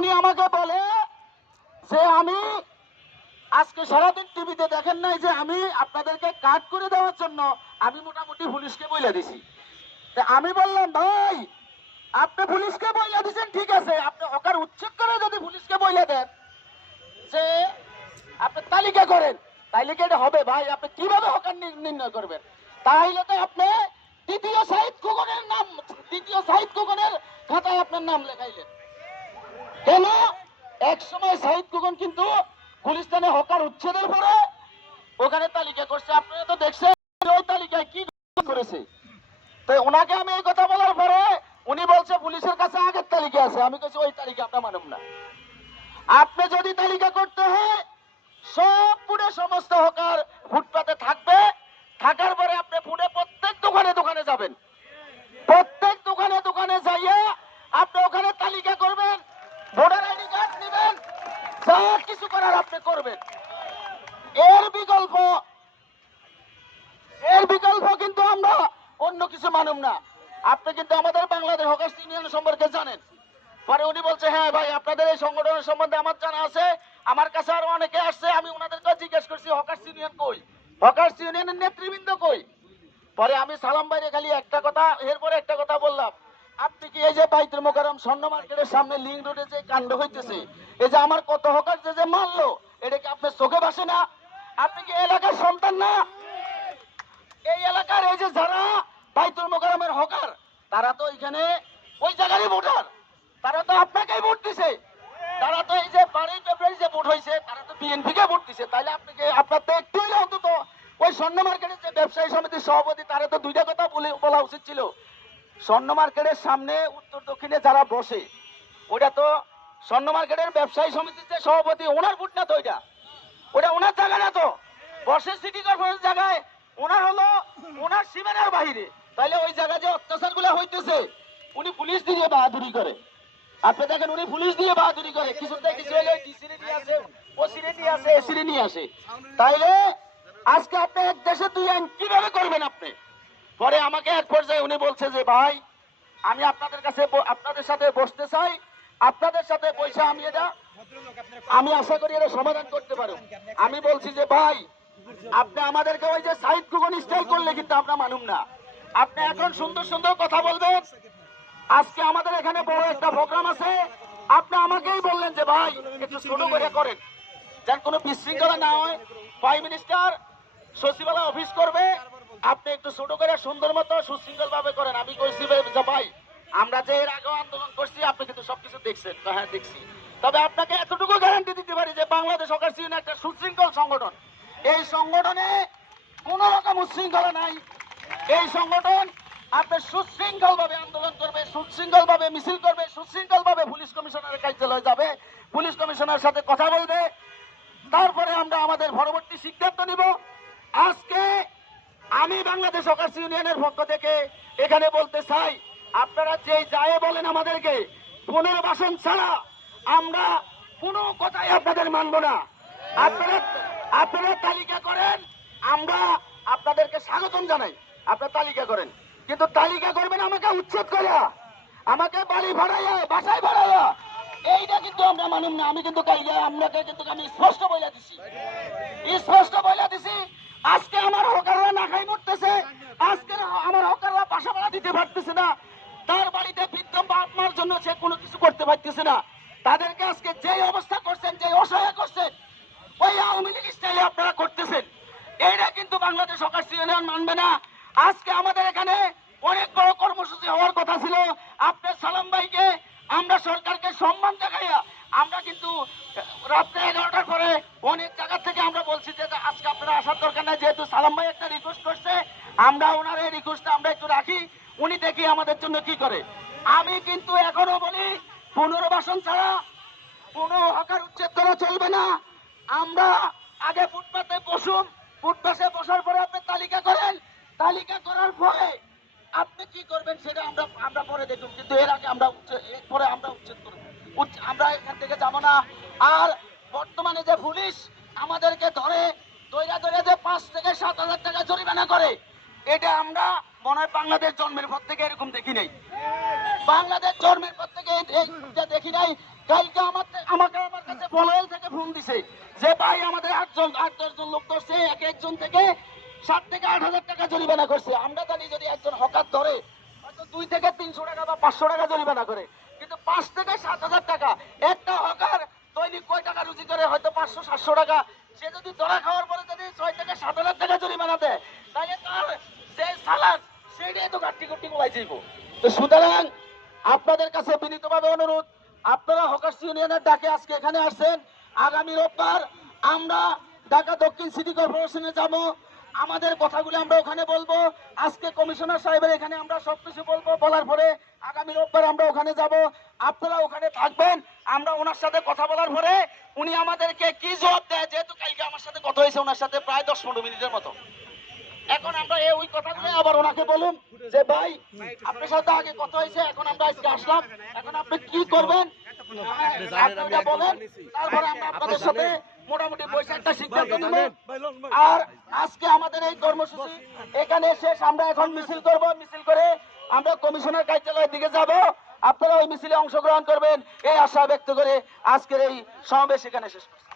উনি আমাকে বলে যে আমি আজকে সারাদিন টিভিতে দেখেন নাই যে আমি আপনাদেরকে কাট করে দেওয়ার জন্য আমি মোটামুটি পুলিশকে বইলা দিছি। আমি বললাম ভাই আপনি পুলিশকে বইলা দিচ্ছেন ঠিক আছে, আপনি হকার উচ্ছেদ করে যদি পুলিশকে বইলা দেন যে আপনি তালিকা করেন তাইলে কি এটা হবে ভাই? আপনি কিভাবে হকার নির্ণয় করবেন? তাইলে তো আপনি দ্বিতীয় শহীদ খোকনের খাতায় আপনার নাম লেখাইলেন কেন? এক সময় শহীদ খোকন কিন্তু গুলিস্তানে হকার উচ্ছেদের পরে ওখানে তালিকা করছে, আপনারা তো দেখছেন ওই তালিকায় কি করেছে। তো ওনাকে আমি এই কথা বলার পরে উনি বলছে পুলিশের কাছে আগের তালিকা আছে। আমি বলছি ওই তালিকা আমরা মানব না। আপনি যদি তালিকা করতে হয় সব পুরে সমস্ত হকার ফুটপাতে থাকবে, থাকার পরে আপনি পুরে প্রত্যেক দোকানে দোকানে যাবেন, প্রত্যেক দোকানে দোকানে যাইয়া আপনি ওখানে তালিকা করবেন, ভোটার আইডি কার্ড নেবেন, যা কিছু করার আপনি করবেন। এর বিকল্প কিন্তু আমরা অন্য কিছু মানব না। আপনি কিন্তু আমাদের বাংলাদেশ হকার্স ইউনিয়ন সম্পর্কে জানেন। পরে উনি বলছে হ্যাঁ ভাই আপনাদের এই সংগঠনের সম্বন্ধে আমার জানা আছে, আমার কাছে আরো অনেকে আসছে, আমি ওনাদেরকে জিজ্ঞেস করছি হকার্স ইউনিয়ন কই, হকার্স ইউনিয়নের নেতৃবৃন্দ কই। পরে আমি সালাম ভাইরে খালি একটা কথা, এরপরে একটা কথা বললাম, আপনি কি এই যে বাইতুল মোকাররম স্বর্ণ মার্কেটের সামনে লিংক রোডে যে কাণ্ড হইতেছে, এই যে আমার কত হকার যে মারলো, এটা কি আপনার চোখে ভাসে না? আপনি কি এলাকার সন্তান না? এই এলাকার এই যে যারা বাইতুল মোকাররমের হকার তারা তো এখানে ওই জায়গারই ভোটার, তারা তো আপনাকেই ভোট দিছে, তারা তো এই যে বাড়ির ব্যাপারে যে ভোট হয়েছে তারা তো বিএনপি কে ভোট দিছে। তাইলে আপনাকে আপনার তো একটু হইলে অন্তত ওই স্বর্ণ মার্কেটের যে ব্যবসায়ী সমিতির সভাপতি তারা তো দুইটা কথা বলা উচিত ছিল। স্বর্ণ মার্কেটের সামনে উত্তর দক্ষিণে যারা বসে ওটা তো স্বর্ণ মার্কেটের ব্যবসায়ী সমিতির যে সভাপতি ওনার ভোট না, তো ওটা ওনার জায়গা না, তো বসে সিটি কর্পোরেশন জায়গায় ওনার হলো ওনার সীমানার বাহিরে। তাইলে ওই জায়গায় যে অত্যাচার গুলা হইতেছে উনি পুলিশ দিয়ে বাহাদুরি করে। আপনি দেখেন উনি পুলিশ দিয়ে বাহাদুরি করে, কিছুতে কিছু হলে ডিসিরে নিয়ে আসে, ওসিরে নিয়ে আসে, এসিরে নিয়ে আসে। তাইলে আজকে আপনি এক দেশে দুই আইন কিভাবে করবেন আপনি? পরে আমাকে এক পর্যায়ে উনি বলছে যে ভাই আমি আপনাদের সাথে বসতে চাই, আপনাদের সাথে পয়সা আমি আশা করি এটা সমাধান করতে পারো। আমি বলছি যে ভাই আপনি আমাদেরকে ওই যে শহীদ খোকন স্টাইল করলে কিন্তু আমরা মানুম না। আপনি এখন সুন্দর সুন্দর কথা বলবেন, আজকে আমাদের এখানে বড় একটা প্রোগ্রাম আছে, আপনি আমাকেই বললেন যে ভাই একটু ছোট করে করেন যেন কোনো বিশৃঙ্খলা না হয়। প্রাইম মিনিস্টার সচিবালয় অফিস করবে, আপনি একটু ছোট করে সুন্দর মতো সুশৃঙ্খল ভাবে করেন। আমি কইছি ভাই আমরা যে এর আগে আন্দোলন করছি আপনি কিন্তু সবকিছু দেখছেন। হ্যাঁ দেখছি, তবে আপনাকে এতটুকু গ্যারান্টি দিতে পারি যে বাংলাদেশ হকার্স ইউনিয়ন একটা সুশৃঙ্খল সংগঠন। এই সংগঠনে কোন রকম উচ্ছৃঙ্খলা নাই। এই সংগঠন আপনি সুশৃঙ্খল ভাবে আন্দোলন করবে, সুশৃঙ্খল ভাবে মিছিল করবে, সুশৃঙ্খল ভাবে পুলিশ কমিশনারের কার্যালয়ে যাবে, পুলিশ কমিশনারের সাথে কথা বলবে, তারপরে আমরা আমাদের পরবর্তী সিদ্ধান্ত নিব। আজকে আমি বাংলাদেশ হকার্স ইউনিয়নের পক্ষ থেকে এখানে বলতে চাই আপনারা যে যায় বলেন আমাদেরকে পুনর্বাসন ছাড়া আমরা কোনো কথাই আপনাদের মানব না। আপনারা তালিকা করেন, আমরা আপনাদেরকে স্বাগতম জানাই, আপনারা তালিকা করেন, কিন্তু তালিকা করবেন আমাকে উচ্ছেদ করে, আমাকে বাড়ি ভাড়াইয়া বাসায় ভাড়াইয়া, এইটা কিন্তু আমরা মানুম না। আমি কিন্তু আপনাকে কিন্তু আমি স্পষ্ট বলে দিছি আজকে আমার হকাররা না খাই মরতেছে, আজকে আমার হকাররা বাসা ভাড়া দিতে পারতেছে না, তার বাড়িতে বৃদ্ধ বাপ মার জন্য সে কোনো কিছু করতে পারতেছে না। তাদেরকে আজকে যে অবস্থা করছেন, যে অসহায় করছেন, ওই আওয়ামী লীগ স্টাইলে আপনারা করতেছেন। এইটা কিন্তু বাংলাদেশ হকার্স ইউনিয়ন মানবে না। আজকে আমাদের এখানে অনেক বড় কর্মসূচি হওয়ার কথা ছিল, আপনার সালাম ভাইকে আমরা সরকারকে সম্মান দেখাইয়া আমরা কিন্তু রাত্রে 11টার পরে অনেক জায়গা থেকে আমরা বলছি যে আজকে আপনারা আসার দরকার নাই, যেহেতু সালাম ভাই একটা রিকোয়েস্ট করছে আমরা ওনার এই রিকোয়েস্টটা আমরা একটু রাখি, উনি দেখি আমাদের জন্য কি করে। আমি কিন্তু এখনো বলি পুনর্বাসন ছাড়া কোনো হকার উচ্ছেদ করা চলবে না। আমরা আগে ফুটপাতে বসুন, ফুটপাতে বসার পরে আপনি তালিকা করেন, তালিকা করার পরে আপনি কি করবেন সেটা আমরা পরে দেখুন, কিন্তু এর আগে আমরা উচ্ছেদ করব, আমরা এখান থেকে যাব না। আর বর্তমানে যে পুলিশ আমাদেরকে ধরে যে 5 থেকে 7,000 টাকা জরিমানা করে, এটা আমরা মনে হয় বাংলাদেশ জন্মের পর থেকে এরকম দেখি নাই, বাংলাদেশ জন্মের পর থেকে দেখি নাই। কালকে আমাকে আমার কাছে বলয়েল থেকে ফোন দিছে যে ভাই আমাদের 8-10 জন লোক ধরছে, এক একজন থেকে 7 থেকে 8,000 টাকা জরিমানা করছে। আমরা জানি যদি একজন হকার ধরে হয়তো 2 থেকে 300 টাকা বা 500 টাকা জরিমানা করে, কিন্তু 5 থেকে 7,000 টাকা একটা হকার দৈনিক কয় টাকা রুজি করে? হয়তো 500-700 টাকা। সে যদি ধরা খাওয়ার পরে যদি 6 থেকে 7,000 টাকা জরিমানা দেয়, তাহলে তার যে সালাদ সেটাই তো গাট্টি গুট্টি বলাই যাইব। তো সুতরাং আপনাদের কাছে বিনীতভাবে অনুরোধ, আপনারা হকার্স ইউনিয়নের ডাকে আজকে এখানে আসছেন। আগামী রোববার আমরা ঢাকা দক্ষিণ সিটি কর্পোরেশনে যাব, আমাদের কথাগুলো আমরা ওখানে বলবো। আজকে কমিশনার সাহেবের এখানে আমরা সবকিছু বলবো, বলার পরে আগামী রোববার আমরা ওখানে যাব। আপনারা ওখানে থাকবেন, আমরা ওনার সাথে কথা বলার পরে উনি আমাদেরকে কি জবাব দেয়, যেহেতু কালকে আমার সাথে কথা হয়েছে ওনার সাথে প্রায় 10-15 মিনিটের মতো। এখন আমরা ওই কথাগুলো আবার ওনাকে বলুন যে ভাই আপনার সাথে আগে কথা হয়েছে, এখন আমরা আজকে আসলাম, এখন আপনি কি করবেন আপনি বলেন, তারপরে আমরা আপনাদের সাথে মোটামুটি পয়সা একটা সিদ্ধান্ত নেব। আর আজকে আমাদের এই কর্মসূচি এখানে শেষ। আমরা এখন মিছিল করব, মিছিল করে আমরা কমিশনার কার্যালয়ের দিকে যাব। আপনারা ওই মিছিলে অংশগ্রহণ করবেন এই আশা ব্যক্ত করে আজকের এই সমাবেশ এখানে শেষ করছি।